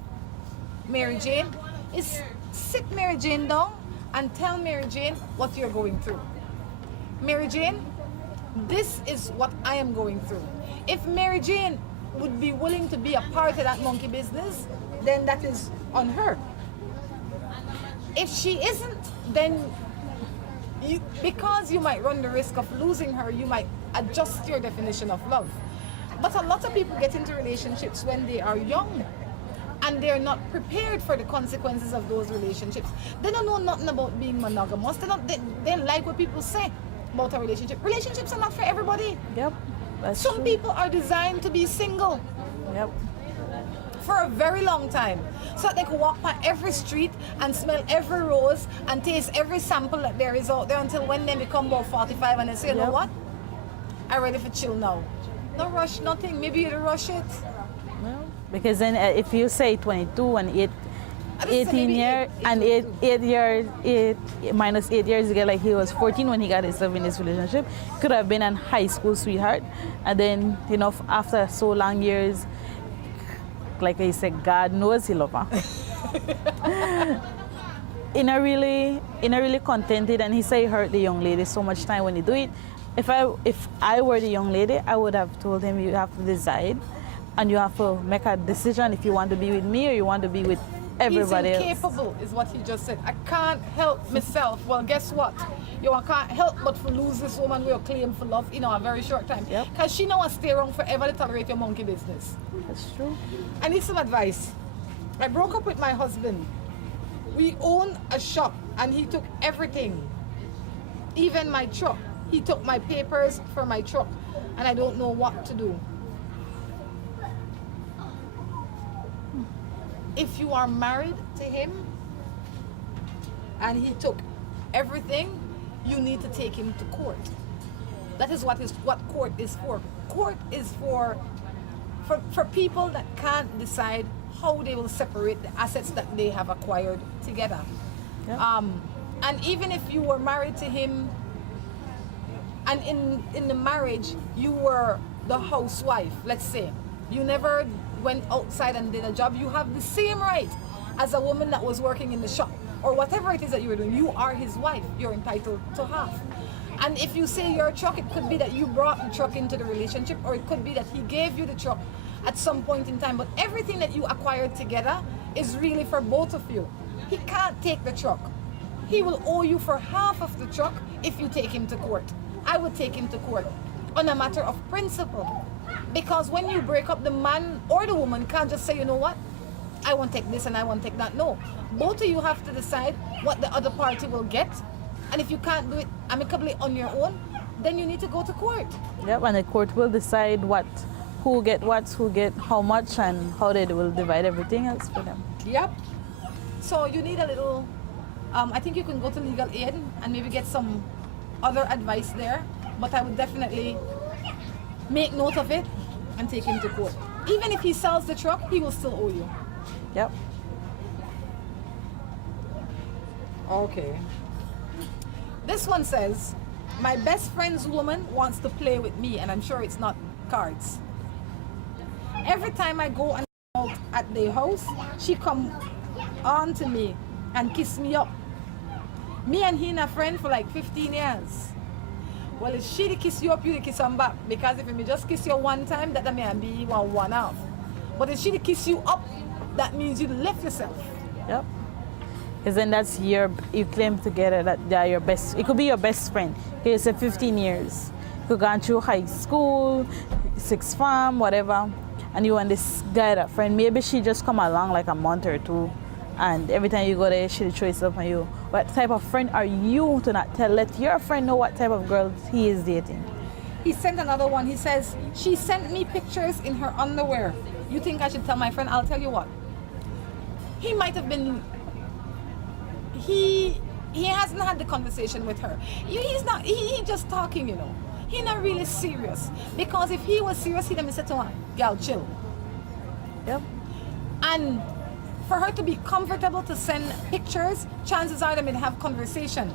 Mary Jane is sit Mary Jane down and tell Mary Jane what you're going through. Mary Jane, this is what I am going through. If Mary Jane would be willing to be a part of that monkey business, then that is on her. If she isn't, then because you might run the risk of losing her, you might adjust your definition of love. But a lot of people get into relationships when they are young and they're not prepared for the consequences of those relationships. They don't know nothing about being monogamous. They like what people say about a relationship. Relationships are not for everybody. Yep. That's Some true. people are designed to be single. Yep. For a very long time, so that they can walk by every street and smell every rose and taste every sample that there is out there until when they become about 45 and they say, you know what? I'm ready for chill now. No rush, nothing. Maybe you rush it. Well, because then if you say 22 and 18 years and 8 years, minus 8 years ago, like he was 14 when he got himself in this relationship, could have been a high school sweetheart, and then after so long years, like I said, God knows he loves her. in a really contented, and he said he hurt the young lady so much time when he do it. If I were the young lady, I would have told him, you have to decide and you have to make a decision if you want to be with me or you want to be with everybody else. He's incapable, is what he just said. I can't help myself. Well, guess what? I can't help but to lose this woman with a claim for love in a very short time. Because she don't want to stay around forever to tolerate your monkey business. That's true. I need some advice. I broke up with my husband. We own a shop and he took everything, even my truck. He took my papers for my truck and I don't know what to do. If you are married to him and he took everything, you need to take him to court. That is what court is for. Court is for people that can't decide how they will separate the assets that they have acquired together. Yeah. And even if you were married to him and in the marriage you were the housewife, let's say, you never went outside and did a job, you have the same right as a woman that was working in the shop or whatever it is that you were doing. You are his wife. You're entitled to half. And if you say your truck, it could be that you brought the truck into the relationship, or it could be that he gave you the truck at some point in time. But everything that you acquired together is really for both of you. He can't take the truck. He will owe you for half of the truck if you take him to court. I would take him to court on a matter of principle. Because when you break up, the man or the woman can't just say, you know what, I won't take this and I won't take that. No, both of you have to decide what the other party will get, and if you can't do it amicably on your own, then you need to go to court. Yep, and the court will decide who get what, who get how much, and how they will divide everything else for them. Yep. So you need a little, I think you can go to legal aid and maybe get some other advice there, but I would definitely make note of it and take him to court. Even if he sells the truck, he will still owe you. Yep. Okay. This one says, my best friend's woman wants to play with me, and I'm sure it's not cards. Every time I go and out at their house, she come on to me and kiss me up. Me and he a friend for like 15 years. Well, if she kiss you up, you kiss them back. Because if me just kiss you one time, that may be one off. But if she kiss you up, that means you left yourself. Yep. Because then that's you claim together that they are your best. It could be your best friend. You say 15 years. You could go through high school, sixth form, whatever. And you and this guy, that friend, maybe she just come along like a month or two. And every time you go there, she'll show herself on you. What type of friend are you to not let your friend know what type of girl he is dating? He sent another one. He says, she sent me pictures in her underwear. You think I should tell my friend? I'll tell you what. He might have been, he hasn't had the conversation with her. He's not, he just talking, you know. He's not really serious. Because if he was serious, he'd have said to her, girl, chill. Yep. And for her to be comfortable to send pictures, chances are they may have conversation.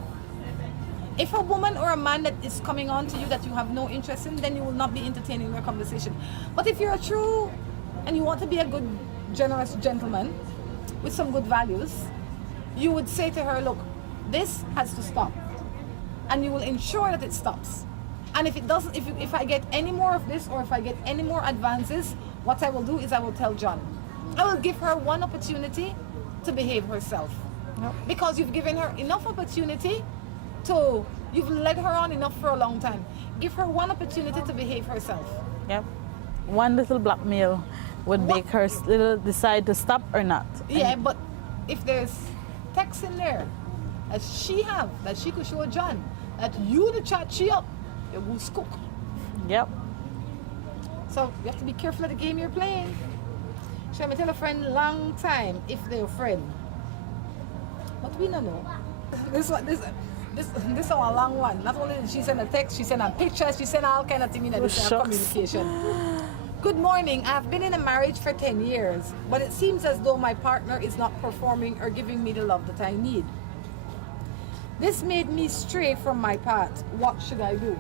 If a woman or a man that is coming on to you that you have no interest in, then you will not be entertaining their conversation. But if you're a true and you want to be a good, generous gentleman with some good values, you would say to her, look, this has to stop. And you will ensure that it stops. And if it doesn't, if I get any more of this, or if I get any more advances, what I will do is I will tell John. I will give her one opportunity to behave herself. Yep. Because you've given her enough opportunity to, you've led her on enough for a long time. Give her one opportunity to behave herself. Yep. One little blackmail would make her little decide to stop or not. Yeah, but if there's text in there that she have, that she could show John, that you the chat she up, it will cook. Yep. So you have to be careful of the game you're playing. Should I tell a friend long time if they're a friend? But we don't know. This is a long one. Not only did she send a text, she sent a picture, she sent all kind of things in this communication. Good morning. I've been in a marriage for 10 years, but it seems as though my partner is not performing or giving me the love that I need. This made me stray from my path. What should I do?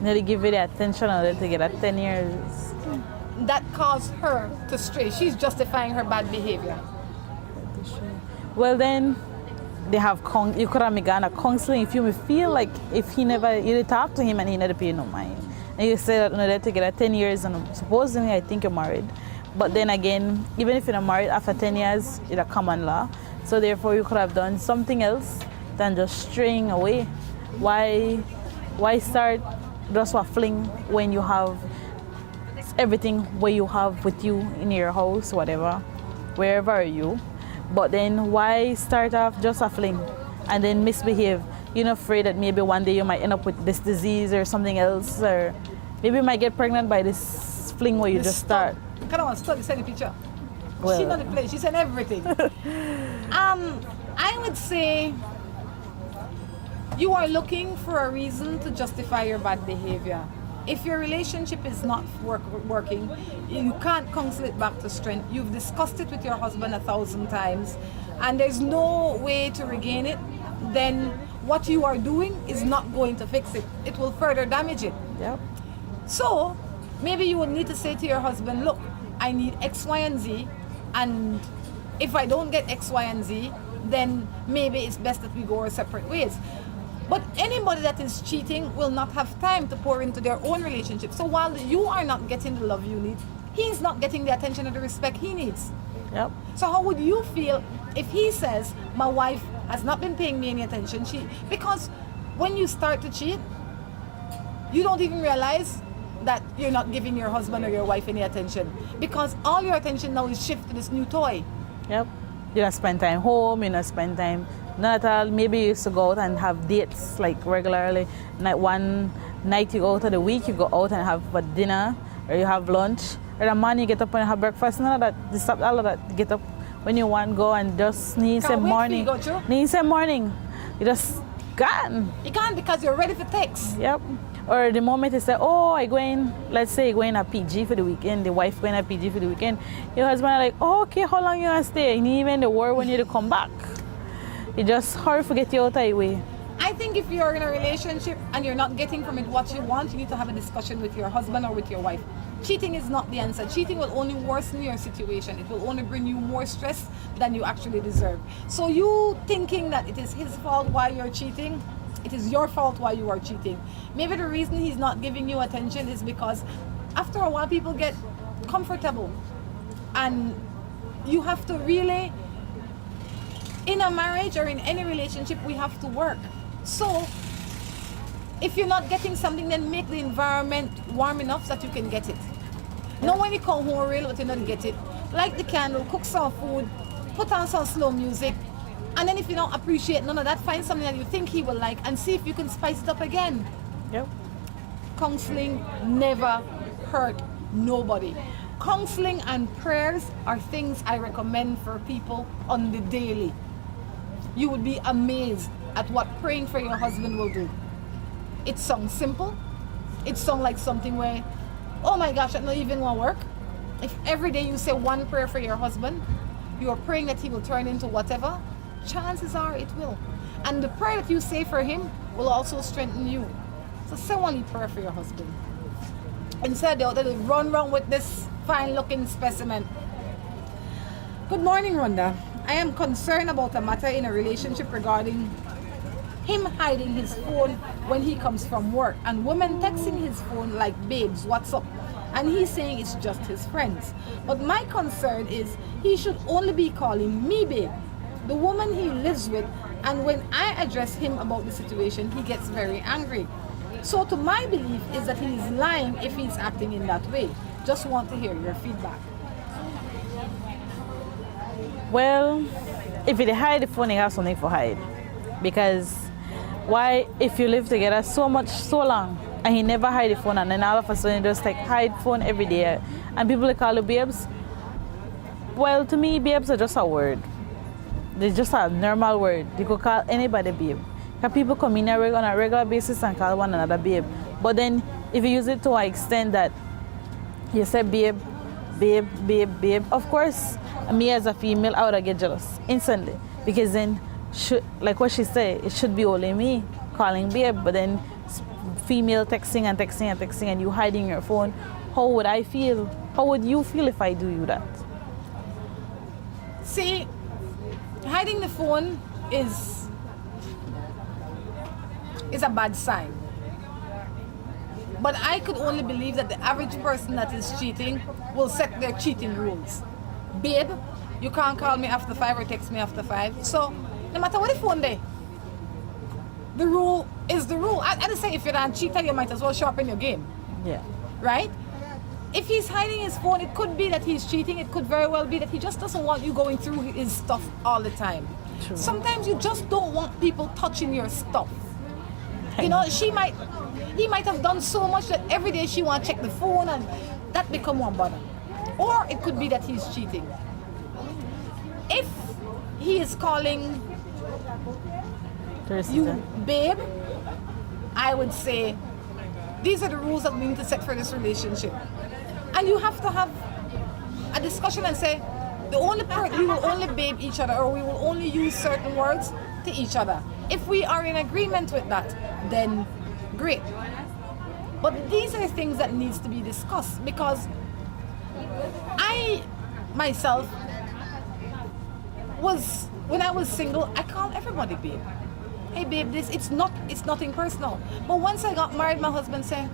You need to give it the attention or to get at 10 years. That caused her to stray. She's justifying her bad behavior. Well, then they have you could have begun a counseling if you feel like if you talk to him and he never pay no mind. And you say that they're together 10 years and supposedly I think you're married. But then again, even if you're not married after 10 years, it's a common law. So therefore you could have done something else than just straying away. Why start just a fling when you have everything where you have with you in your house, whatever, wherever are you. But then why start off just a fling and then misbehave? You're not afraid that maybe one day you might end up with this disease or something else, or maybe you might get pregnant by this fling where you just start. Kind of study, send a picture. Well, She not the place, she sent everything. I would say you are looking for a reason to justify your bad behavior. If your relationship is not working, you can't counsel it back to strength. You've discussed it with your husband 1,000 times and there's no way to regain it, then what you are doing is not going to fix it. It will further damage it. Yep. So maybe you would need to say to your husband, look, I need X, Y, and Z, and if I don't get X, Y, and Z, then maybe it's best that we go our separate ways. But anybody that is cheating will not have time to pour into their own relationship. So while you are not getting the love you need, he's not getting the attention or the respect he needs. Yep. So how would you feel if he says, my wife has not been paying me any attention? Because when you start to cheat, you don't even realize that you're not giving your husband or your wife any attention, because all your attention now is shifted to this new toy. Yep. You don't spend time home, you don't spend time, not at all. Maybe you used to go out and have dates like regularly. One night you go out of the week, you go out and have a dinner or you have lunch. Or the morning you get up and have breakfast. None of that, you stop all of that. Get up when you want, go and just sneeze Can't in wait for morning. you to go through. Sneeze in morning. You just gone. You can't, because you're ready for text. Yep. Or the moment you say, oh, I going, let's say you're going to PG for the weekend, the wife going to PG for the weekend, your husband like, oh, okay, how long you gonna stay? And even the word when you to come back. You just hurry forget you out of the way. I think if you're in a relationship and you're not getting from it what you want, you need to have a discussion with your husband or with your wife. Cheating is not the answer. Cheating will only worsen your situation. It will only bring you more stress than you actually deserve. So you thinking that it is his fault why you're cheating, it is your fault why you are cheating. Maybe the reason he's not giving you attention is because after a while people get comfortable, and you have to really, in a marriage or in any relationship, we have to work. So if you're not getting something, then make the environment warm enough that you can get it. Not when you come home real but you don't get it. Light the candle, cook some food, put on some slow music, and then if you don't appreciate none of that, find something that you think he will like and see if you can spice it up again. Yep. Counseling never hurt nobody. Counseling and prayers are things I recommend for people on the daily. You would be amazed at what praying for your husband will do. It sounds simple. It sounds like something where, oh my gosh, that not even gonna work. If every day you say one prayer for your husband, you are praying that he will turn into whatever, chances are it will. And the prayer that you say for him will also strengthen you. So say one prayer for your husband. Instead, they'll run around with this fine-looking specimen. Good morning, Rhonda. I am concerned about a matter in a relationship regarding him hiding his phone when he comes from work, and women texting his phone like, babes, what's up? And he's saying it's just his friends. But my concern is he should only be calling me babe, the woman he lives with, and when I address him about the situation, he gets very angry. So to my belief is that he is lying if he's acting in that way. Just want to hear your feedback. Well, if you hide the phone, you have something for hide. Because why, if you live together so long, and he never hide the phone, and then all of a sudden just like hide phone every day, and people call you babes? Well, to me, babes are just a word. They're just a normal word. You could call anybody babe. Because people come in on a regular basis and call one another babe. But then if you use it to an extent that you say babe, babe, babe, babe, of course, me as a female, I would get jealous instantly. Because then, like what she said, it should be only me calling babe, but then female texting and texting and texting and you hiding your phone. How would I feel? How would you feel if I do you that? See, hiding the phone is a bad sign. But I could only believe that the average person that is cheating will set their cheating rules. Babe, you can't call me after 5 or text me after 5. So no matter what the phone day, the rule is the rule. I just say if you're a cheater, you might as well sharpen your game. Yeah. Right? If he's hiding his phone, it could be that he's cheating. It could very well be that he just doesn't want you going through his stuff all the time. True. Sometimes you just don't want people touching your stuff. You know, he might have done so much that every day she want to check the phone, and that become one bother. Or it could be that he's cheating. If he is calling you babe, I would say these are the rules that we need to set for this relationship. And you have to have a discussion and say, we will only babe each other, or we will only use certain words to each other. If we are in agreement with that, then great. But these are things that needs to be discussed, because I myself when I was single, I called everybody babe. Hey babe, it's nothing personal. But once I got married, my husband said,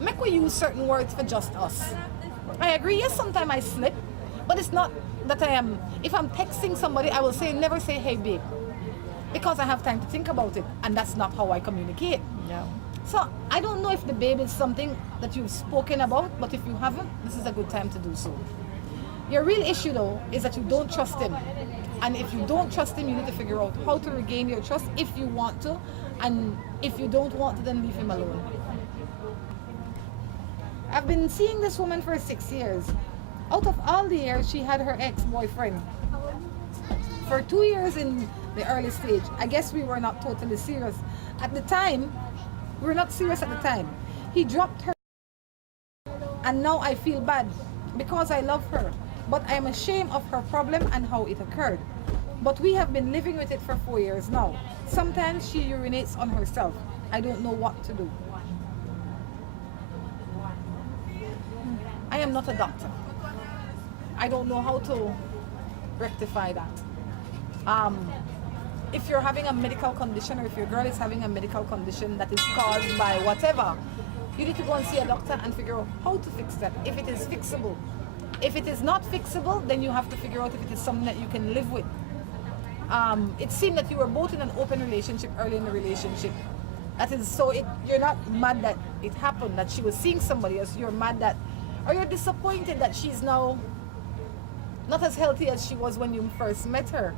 make we use certain words for just us. I agree, yes, sometimes I slip, but it's not that if I'm texting somebody, I will never say hey babe, because I have time to think about it, and that's not how I communicate. Yeah. So I don't know if the babe is something that you've spoken about, but if you haven't, this is a good time to do so. Your real issue though is that you don't trust him. And if you don't trust him, you need to figure out how to regain your trust if you want to. And if you don't want to, then leave him alone. I've been seeing this woman for 6 years. Out of all the years, she had her ex-boyfriend. For 2 years in the early stage, I guess we were not totally serious. At the time, we were not serious at the time. He dropped her. And now I feel bad because I love her. But I am ashamed of her problem and how it occurred. But we have been living with it for 4 years now. Sometimes she urinates on herself. I don't know what to do. I am not a doctor. I don't know how to rectify that. If you're having a medical condition, or if your girl is having a medical condition that is caused by whatever, you need to go and see a doctor and figure out how to fix that, if it is fixable. If it is not fixable, then you have to figure out if it is something that you can live with. It seemed that you were both in an open relationship early in the relationship. That is, so you're not mad that it happened, that she was seeing somebody else. You're mad that, or you're disappointed that she's now not as healthy as she was when you first met her.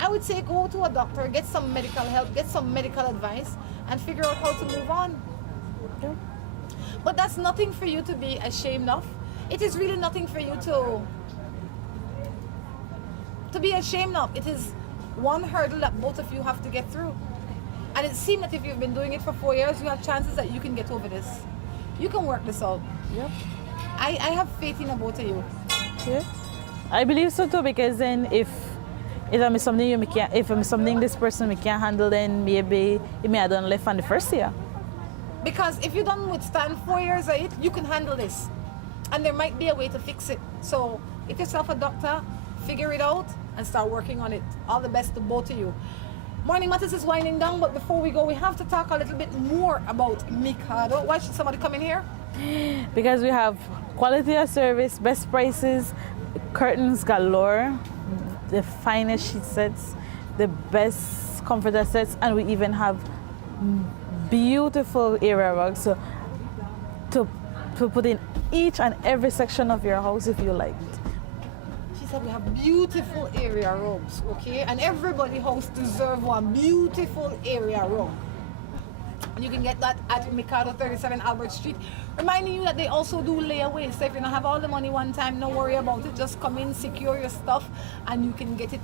I would say go to a doctor, get some medical help, get some medical advice, and figure out how to move on. Yeah. But that's nothing for you to be ashamed of. It is really nothing for you to be ashamed of. It is one hurdle that both of you have to get through. And it seems that if you've been doing it for 4 years, you have chances that you can get over this. You can work this out. Yep. I have faith in both of you. Yeah. I believe so too, because then if it's something if it's something this person we can't handle, then maybe it may have done left on the first year. Because if you don't withstand 4 years of it, you can handle this. And there might be a way to fix it. So get yourself a doctor, figure it out, and start working on it. All the best to both of you. Morning Matters is winding down, but before we go, we have to talk a little bit more about Mikado. Why should somebody come in here? Because we have quality of service, best prices, curtains galore, the finest sheet sets, the best comforter sets, and we even have beautiful area rugs. So to put in each and every section of your house if you like. She said we have beautiful area rugs, okay? And everybody house deserve one beautiful area rug. And you can get that at Mikado 37 Albert Street. Reminding you that they also do layaway. So if you don't have all the money one time, don't worry about it. Just come in, secure your stuff, and you can get it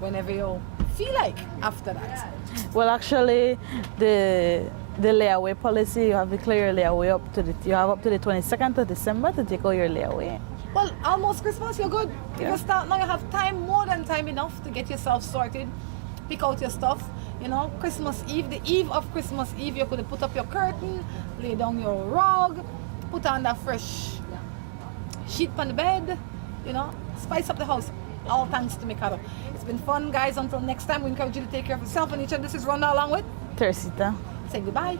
whenever you feel like after that. Well, actually, the layaway policy, you have to clear your layaway up to the 22nd of December to take out your layaway. Well, almost Christmas, you're good. Yeah. If you start now, you have time, more than time enough to get yourself sorted, pick out your stuff. You know, Christmas Eve, the eve of Christmas Eve, you could put up your curtain, lay down your rug, put on that fresh sheet on the bed, you know, spice up the house. All thanks to Mikado. It's been fun, guys. Until next time, we encourage you to take care of yourself and each other. This is Rhonda along with Teresita. Say goodbye.